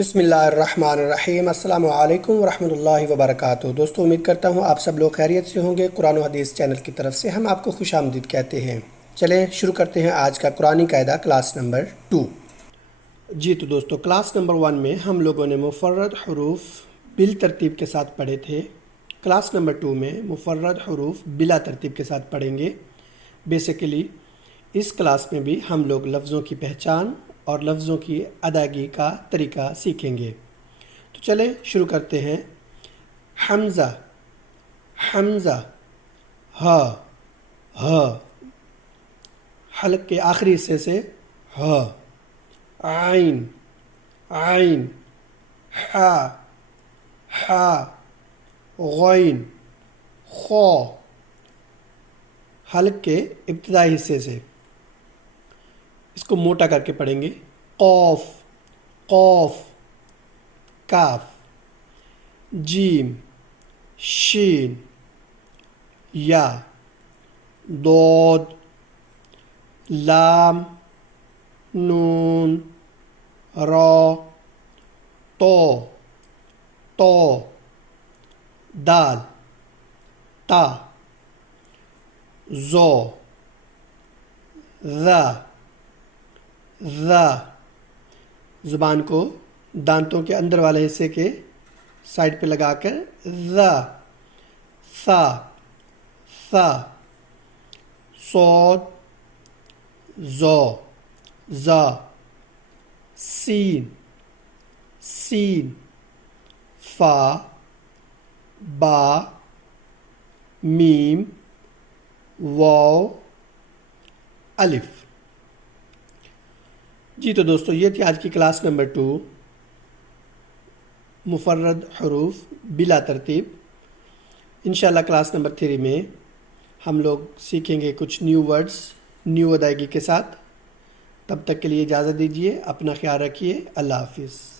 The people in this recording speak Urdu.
بسم اللہ الرحمن الرحیم۔ السلام علیکم ورحمۃ اللہ وبرکاتہ۔ دوستو، امید کرتا ہوں آپ سب لوگ خیریت سے ہوں گے۔ قرآن و حدیث چینل کی طرف سے ہم آپ کو خوش آمدید کہتے ہیں۔ چلیں شروع کرتے ہیں آج کا قرآنی قاعدہ کلاس نمبر 2۔ جی تو دوستو، کلاس نمبر 1 میں ہم لوگوں نے مفرد حروف بالترتیب کے ساتھ پڑھے تھے۔ کلاس نمبر 2 میں مفرد حروف بلا ترتیب کے ساتھ پڑھیں گے۔ بیسیکلی اس کلاس میں بھی ہم لوگ لفظوں کی پہچان اور لفظوں کی ادائیگی کا طریقہ سیکھیں گے۔ تو چلیں شروع کرتے ہیں۔ حمزہ، حمزہ، ہ، ہ، حلق کے آخری حصے سے ہ۔ عین، عین، ح، ح، غین، خ، حلق کے ابتدائی حصے سے، اس کو موٹا کر کے پڑھیں گے۔ قوف، قوف، کاف، جیم، شین، یا، ضاد، لام، نون، را، طا، طا، دال، تا، ظا، ذا، ذا، زبان کو دانتوں کے اندر والے حصے کے سائڈ پہ لگا کر ذا، ثا، ثا، صاد، ظا، ذا، سین، سین، فا، با، میم، واو، الف۔ جی تو دوستو، یہ تھی آج کی کلاس نمبر 2، مفرد حروف بلا ترتیب۔ انشاءاللہ کلاس نمبر 3 میں ہم لوگ سیکھیں گے کچھ نیو ورڈز نیو ادائیگی کے ساتھ۔ تب تک کے لیے اجازت دیجیے، اپنا خیال رکھیے، اللہ حافظ۔